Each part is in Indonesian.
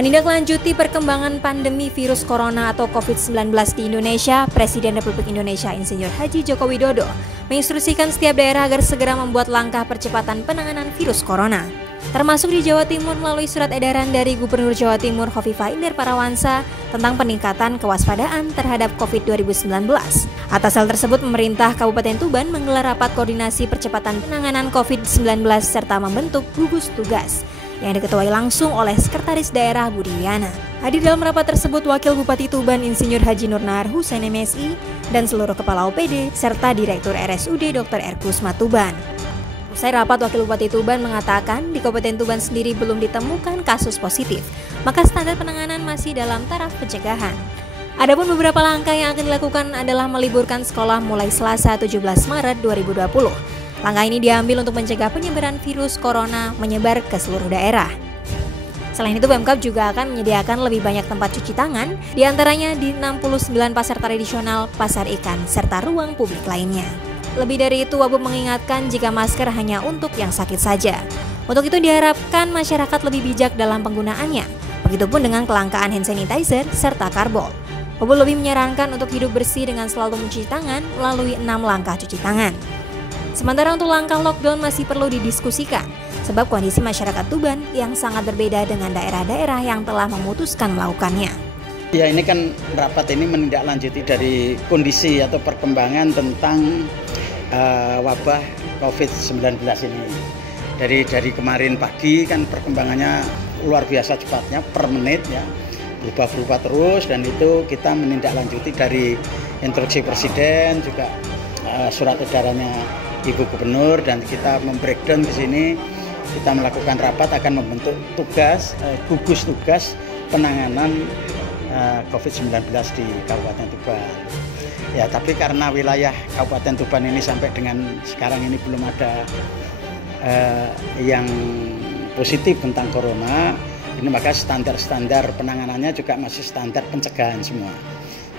Menindaklanjuti perkembangan pandemi virus corona atau COVID-19 di Indonesia, Presiden Republik Indonesia Insinyur Haji Joko Widodo menginstruksikan setiap daerah agar segera membuat langkah percepatan penanganan virus corona. Termasuk di Jawa Timur melalui surat edaran dari Gubernur Jawa Timur Khofifah Indar Parawansa tentang peningkatan kewaspadaan terhadap COVID 2019. Atas hal tersebut, pemerintah Kabupaten Tuban menggelar rapat koordinasi percepatan penanganan COVID-19 serta membentuk gugus tugas yang diketuai langsung oleh Sekretaris Daerah Budi Wiana. Hadir dalam rapat tersebut Wakil Bupati Tuban Insinyur Haji Nurnahar Husain MSI dan seluruh Kepala OPD serta Direktur RSUD Dr. R. Kusma Tuban. Usai rapat, Wakil Bupati Tuban mengatakan di Kabupaten Tuban sendiri belum ditemukan kasus positif, maka standar penanganan masih dalam taraf pencegahan. Adapun beberapa langkah yang akan dilakukan adalah meliburkan sekolah mulai Selasa 17 Maret 2020. Langkah ini diambil untuk mencegah penyebaran virus corona menyebar ke seluruh daerah. Selain itu, Pemkab juga akan menyediakan lebih banyak tempat cuci tangan, diantaranya di 69 pasar tradisional, pasar ikan, serta ruang publik lainnya. Lebih dari itu, Wabub mengingatkan jika masker hanya untuk yang sakit saja. Untuk itu diharapkan masyarakat lebih bijak dalam penggunaannya. Begitupun dengan kelangkaan hand sanitizer serta karbol. Wabub lebih menyarankan untuk hidup bersih dengan selalu mencuci tangan melalui 6 langkah cuci tangan. Sementara untuk langkah lockdown masih perlu didiskusikan, sebab kondisi masyarakat Tuban yang sangat berbeda dengan daerah-daerah yang telah memutuskan melakukannya. Ya, ini kan rapat ini menindaklanjuti dari kondisi atau perkembangan tentang wabah COVID-19 ini. Dari kemarin pagi kan perkembangannya luar biasa cepatnya, per menit ya, berubah-ubah terus, dan itu kita menindaklanjuti dari instruksi Presiden juga surat edarannya Ibu Gubernur, dan kita membreakdown ke sini. Kita melakukan rapat akan membentuk gugus tugas penanganan COVID-19 di Kabupaten Tuban. Ya, tapi karena wilayah Kabupaten Tuban ini sampai dengan sekarang ini belum ada yang positif tentang corona, ini maka standar-standar penanganannya juga masih standar pencegahan semua.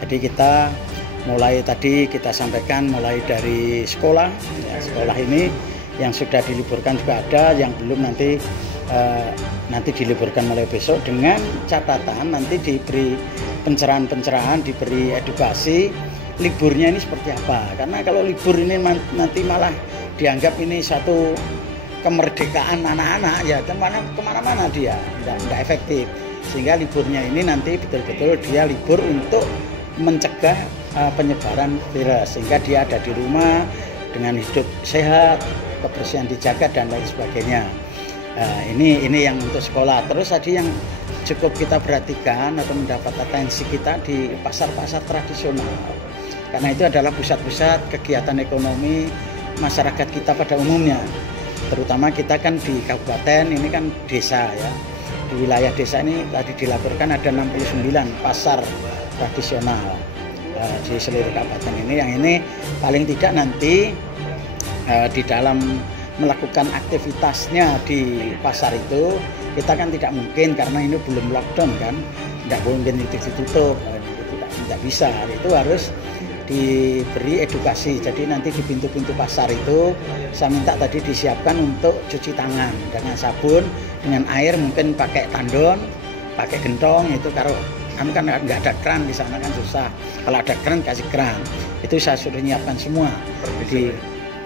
Jadi kita mulai tadi kita sampaikan mulai dari sekolah, ya, sekolah ini yang sudah diliburkan juga ada, yang belum nanti diliburkan mulai besok, dengan catatan nanti diberi pencerahan-pencerahan, diberi edukasi liburnya ini seperti apa. Karena kalau libur ini nanti malah dianggap ini satu kemerdekaan anak-anak, ya kemana-mana dia tidak efektif. Sehingga liburnya ini nanti betul-betul dia libur untuk mencegah penyebaran virus, sehingga dia ada di rumah dengan hidup sehat, kebersihan dijaga dan lain sebagainya. Ini yang untuk sekolah. Terus tadi yang cukup kita perhatikan atau mendapat atensi kita di pasar-pasar tradisional, karena itu adalah pusat-pusat kegiatan ekonomi masyarakat kita pada umumnya. Terutama kita kan di kabupaten ini kan desa ya. Di wilayah desa ini tadi dilaporkan ada 69 pasar tradisional di seluruh kabupaten ini. Yang ini paling tidak nanti di dalam melakukan aktivitasnya di pasar itu, kita kan tidak mungkin karena ini belum lockdown kan, tidak mungkin itu ditutup, tidak bisa. Itu harus diberi edukasi. Jadi nanti di pintu-pintu pasar itu saya minta tadi disiapkan untuk cuci tangan dengan sabun, dengan air, mungkin pakai tandon, pakai gentong. Itu kalau kami kan nggak ada keran di sana kan susah. Kalau ada keran kasih keran. Itu saya sudah nyiapkan semua.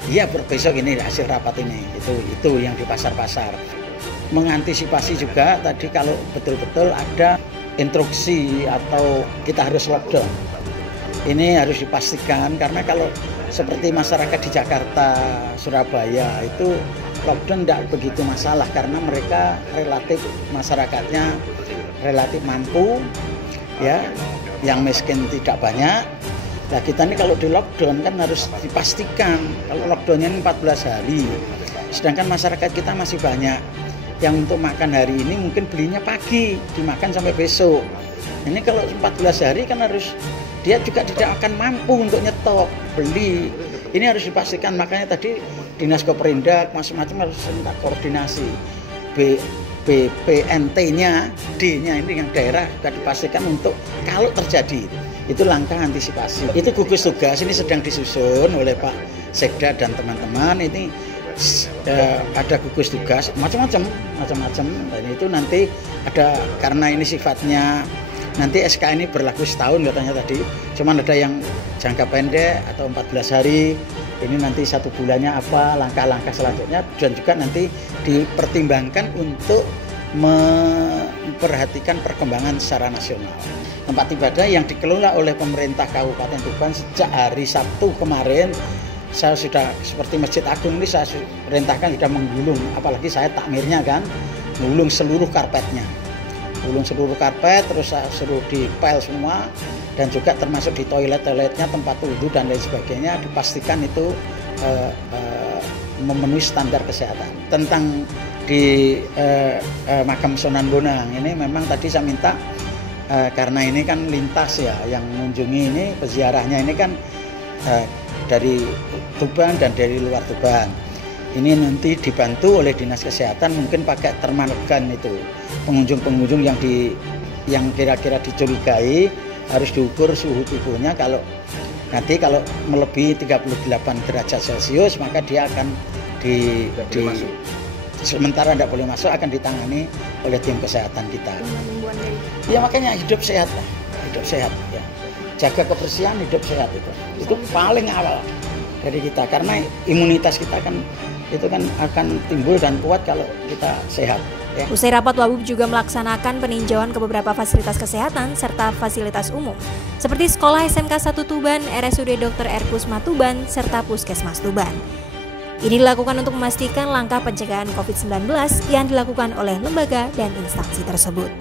Iya, besok ini hasil rapat ini. Itu yang di pasar-pasar. Mengantisipasi juga tadi kalau betul-betul ada instruksi atau kita harus lockdown. Ini harus dipastikan, karena kalau seperti masyarakat di Jakarta, Surabaya itu lockdown tidak begitu masalah karena mereka relatif masyarakatnya relatif mampu. Ya, yang miskin tidak banyak. Nah, kita ini kalau di lockdown kan harus dipastikan kalau lockdownnya ini 14 hari, sedangkan masyarakat kita masih banyak yang untuk makan hari ini mungkin belinya pagi, dimakan sampai besok. Ini kalau 14 hari kan harus, dia juga tidak akan mampu untuk nyetok beli. Ini harus dipastikan, makanya tadi Dinas Koperindak macam-macam harus minta koordinasi. BPNT-nya, D-nya ini yang daerah juga dipastikan untuk kalau terjadi. Itu langkah antisipasi. Itu gugus tugas ini sedang disusun oleh Pak Sekda dan teman-teman. Ini ada gugus tugas macam-macam. Dan itu nanti ada, karena ini sifatnya nanti SK ini berlaku setahun katanya tadi, cuman ada yang jangka pendek atau 14 hari, ini nanti 1 bulannya apa, langkah-langkah selanjutnya, dan juga nanti dipertimbangkan untuk memperhatikan perkembangan secara nasional. Tempat ibadah yang dikelola oleh pemerintah Kabupaten Tuban sejak hari Sabtu kemarin, saya sudah seperti Masjid Agung ini saya perintahkan sudah menggulung, apalagi saya takmirnya kan, menggulung seluruh karpetnya. Gulung seluruh karpet, terus saya suruh dipel semua, dan juga termasuk di toiletnya, tempat wudhu dan lain sebagainya, dipastikan itu memenuhi standar kesehatan. Tentang di makam Sunan Bonang ini memang tadi saya minta, karena ini kan lintas ya, yang mengunjungi ini peziarahnya ini kan dari Tuban dan dari luar Tuban. Ini nanti dibantu oleh Dinas Kesehatan, mungkin pakai thermal gun itu. Pengunjung-pengunjung yang kira-kira dicurigai harus diukur suhu tubuhnya. Kalau melebihi 38 derajat Celcius, maka dia akan sementara tidak boleh masuk, akan ditangani oleh tim kesehatan kita. Ya makanya hidup sehat lah, hidup sehat ya. Jaga kebersihan, hidup sehat itu paling awal dari kita, karena imunitas kita kan itu kan akan timbul dan kuat kalau kita sehat ya. Usai rapat, Wabub juga melaksanakan peninjauan ke beberapa fasilitas kesehatan serta fasilitas umum seperti Sekolah SMK 1 Tuban, RSUD Dr. R. Kusma Tuban, serta Puskesmas Tuban. Ini dilakukan untuk memastikan langkah pencegahan COVID-19 yang dilakukan oleh lembaga dan instansi tersebut.